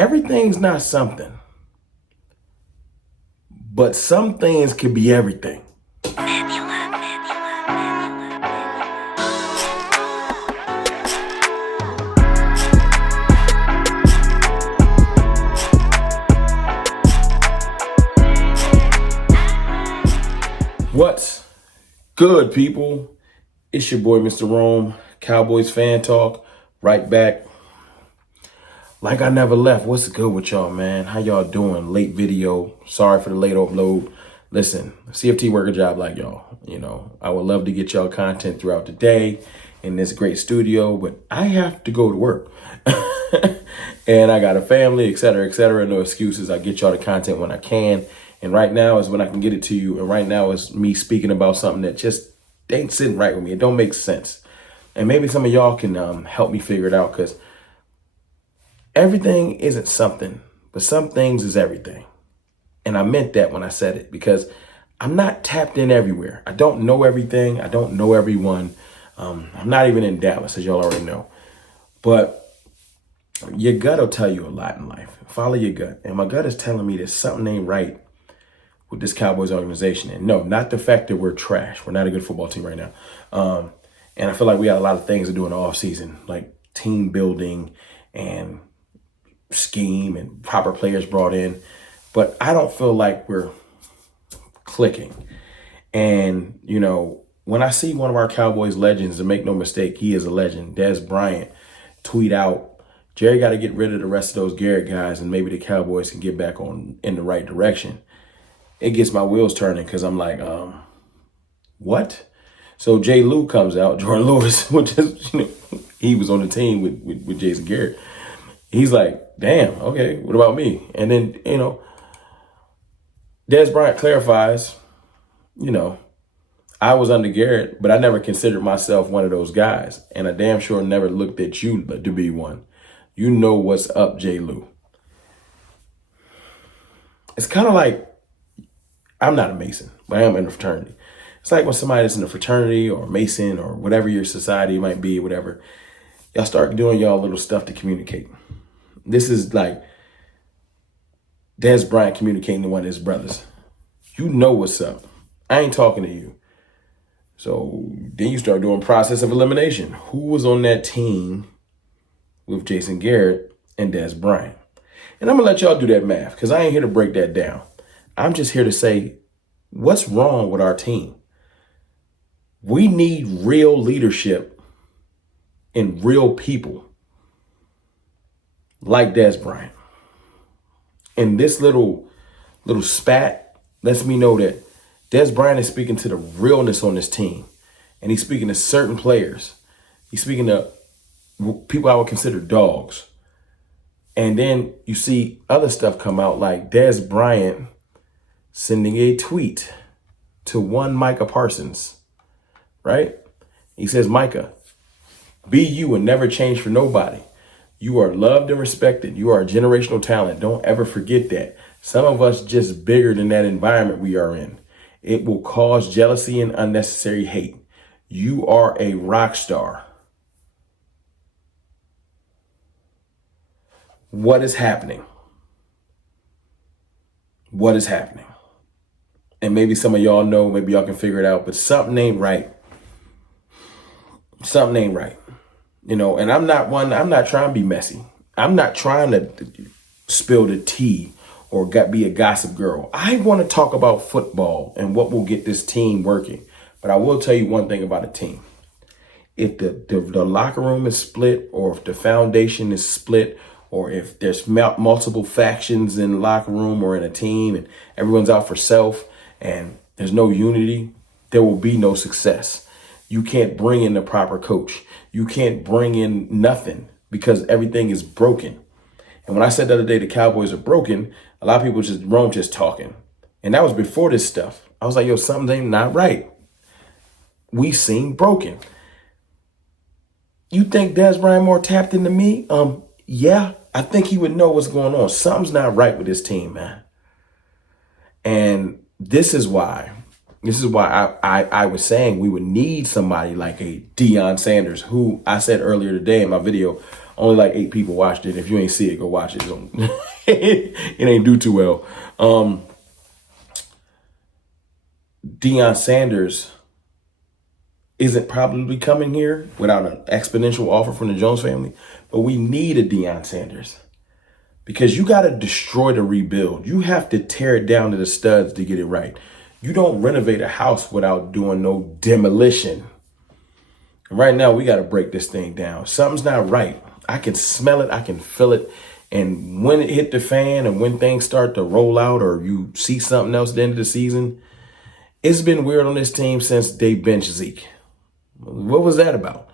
everything's not something, but some things could be everything. What's good, people? It's your boy, Mr. Rome, Cowboys fan talk, right back. Like I never left. What's good with y'all, man? How y'all doing? Late video. Sorry for the late upload. Listen, CFT work a job like y'all. I would love to get y'all content throughout the day in this great studio, but I have to go to work. And I got a family, et cetera, et cetera. No excuses. I get y'all the content when I can. And right now is when I can get it to you. And right now is me speaking about something that just ain't sitting right with me. It don't make sense. And maybe some of y'all can help me figure it out, because everything isn't something, but some things is everything. And I meant that when I said it, because I'm not tapped in everywhere. I don't know everything. I don't know everyone. I'm not even in Dallas, as y'all already know. But your gut will tell you a lot in life. Follow your gut. And my gut is telling me that something ain't right with this Cowboys organization. And no, not the fact that we're trash. We're not a good football team right now. And I feel like we got a lot of things to do in the offseason, like team building and scheme and proper players brought in. But I don't feel like we're clicking. And, when I see one of our Cowboys legends, and make no mistake, he is a legend, Dez Bryant, tweet out, Jerry got to get rid of the rest of those Garrett guys and maybe the Cowboys can get back in the right direction. It gets my wheels turning, because I'm like, what? So J. Lou comes out, Jordan Lewis, which is, he was on the team with Jason Garrett. He's like, damn, okay, what about me? And then, Dez Bryant clarifies, I was under Garrett, but I never considered myself one of those guys. And I damn sure never looked at you to be one. You know what's up, J. Lou. It's kind of like, I'm not a Mason, but I am in a fraternity. It's like when somebody that's in a fraternity or Mason or whatever your society might be, whatever, y'all start doing y'all little stuff to communicate. This is like Dez Bryant communicating to one of his brothers. You know what's up. I ain't talking to you. So then you start doing process of elimination. Who was on that team with Jason Garrett and Dez Bryant? And I'm going to let y'all do that math, because I ain't here to break that down. I'm just here to say, what's wrong with our team? We need real leadership and real people like Dez Bryant. And this little spat lets me know that Dez Bryant is speaking to the realness on this team. And he's speaking to certain players. He's speaking to people I would consider dogs. And then you see other stuff come out, like Dez Bryant sending a tweet to one Micah Parsons, right? He says, Micah, be you and never change for nobody. You are loved and respected. You are a generational talent. Don't ever forget that. Some of us just bigger than that environment we are in. It will cause jealousy and unnecessary hate. You are a rock star. What is happening? What is happening? And maybe some of y'all know, maybe y'all can figure it out, but something ain't right. Something ain't right. And I'm not trying to be messy. I'm not trying to spill the tea or be a gossip girl. I want to talk about football and what will get this team working. But I will tell you one thing about a team. If the locker room is split, or if the foundation is split, or if there's multiple factions in the locker room or in a team and everyone's out for self and there's no unity, there will be no success. You can't bring in the proper coach. You can't bring in nothing, because everything is broken. And when I said the other day the Cowboys are broken, a lot of people just talking. And that was before this stuff. I was like, yo, something ain't not right. We seem broken. You think Dez Bryant more tapped into me? Yeah, I think he would know what's going on. Something's not right with this team, man. And this is why I was saying we would need somebody like a Deion Sanders, who I said earlier today in my video Only like 8 people watched it. If you ain't see it, go watch it. It ain't do too well. Deion Sanders isn't probably coming here without an exponential offer from the Jones family. But we need a Deion Sanders. Because you got to destroy to rebuild. You have to tear it down to the studs to get it right. You don't renovate a house without doing no demolition. And right now, we got to break this thing down. Something's not right. I can smell it. I can feel it. And when it hit the fan and when things start to roll out or you see something else at the end of the season, it's been weird on this team since they benched Zeke. What was that about?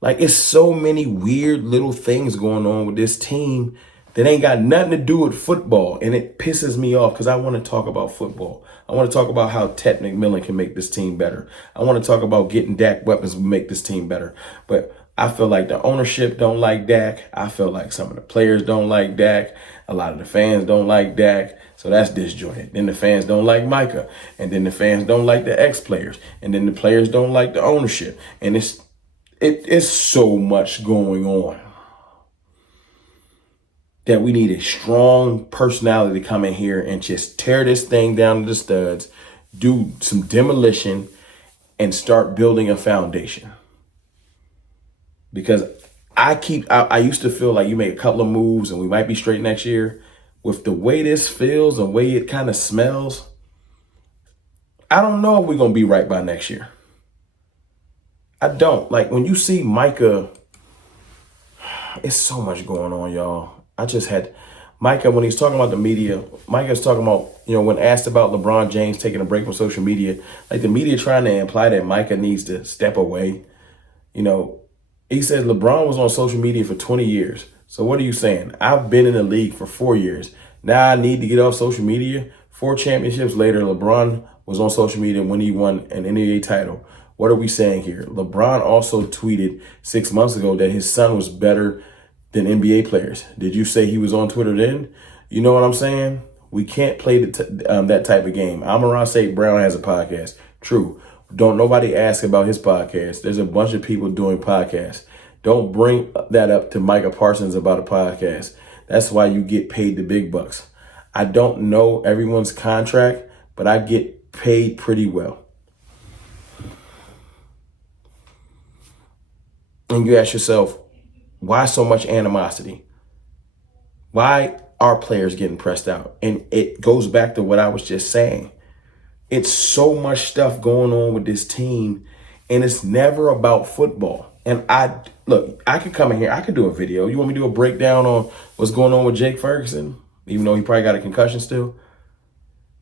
Like, it's so many weird little things going on with this team that ain't got nothing to do with football. And it pisses me off because I want to talk about football. I want to talk about how Ted McMillan can make this team better. I want to talk about getting Dak weapons to make this team better. But I feel like the ownership don't like Dak. I feel like some of the players don't like Dak. A lot of the fans don't like Dak. So that's disjointed. Then the fans don't like Micah. And then the fans don't like the ex-players. And then the players don't like the ownership. And it's so much going on that we need a strong personality to come in here and just tear this thing down to the studs, do some demolition, and start building a foundation. Because I used to feel like you make a couple of moves and we might be straight next year. With the way this feels and the way it kind of smells, I don't know if we're going to be right by next year. I don't. Like, when you see Micah, it's so much going on, y'all. I just had Micah, when he's talking about the media, Micah's talking about, when asked about LeBron James taking a break from social media, like the media trying to imply that Micah needs to step away. He said LeBron was on social media for 20 years. So what are you saying? I've been in the league for 4 years. Now I need to get off social media. 4 championships later, LeBron was on social media when he won an NBA title. What are we saying here? LeBron also tweeted 6 months ago that his son was better than NBA players. Did you say he was on Twitter then? You know what I'm saying? We can't play that type of game. Amon-Ra St. Brown has a podcast. True. Don't nobody ask about his podcast. There's a bunch of people doing podcasts. Don't bring that up to Micah Parsons about a podcast. That's why you get paid the big bucks. I don't know everyone's contract, but I get paid pretty well. And you ask yourself, why so much animosity? Why are players getting pressed out? And it goes back to what I was just saying. It's so much stuff going on with this team, and it's never about football. And I could come in here. I could do a video. You want me to do a breakdown on what's going on with Jake Ferguson, even though he probably got a concussion still?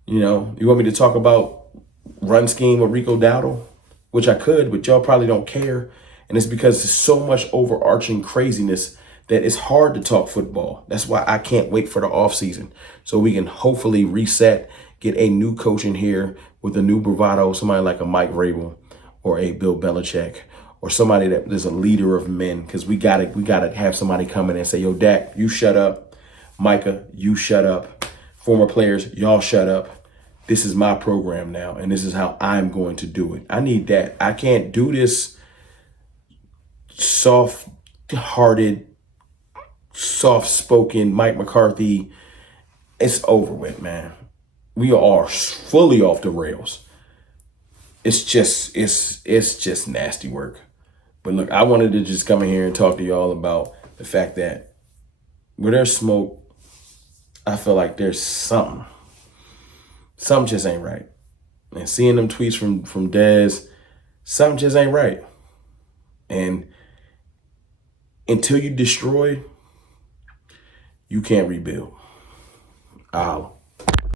You want me to talk about run scheme with Rico Dowdle, which I could, but y'all probably don't care. And it's because there's so much overarching craziness that it's hard to talk football. That's why I can't wait for the offseason so we can hopefully reset, get a new coach in here with a new bravado, somebody like a Mike Vrabel or a Bill Belichick or somebody that is a leader of men, because we gotta have somebody come in and say, yo, Dak, you shut up. Micah, you shut up. Former players, y'all shut up. This is my program now, and this is how I'm going to do it. I need that. I can't do this soft-hearted, soft-spoken Mike McCarthy. It's over with, man. We are fully off the rails. It's just nasty work. But look, I wanted to just come in here and talk to y'all about the fact that where there's smoke, I feel like there's something. Something just ain't right. And seeing them tweets from Dez, something just ain't right. And until you destroy, you can't rebuild.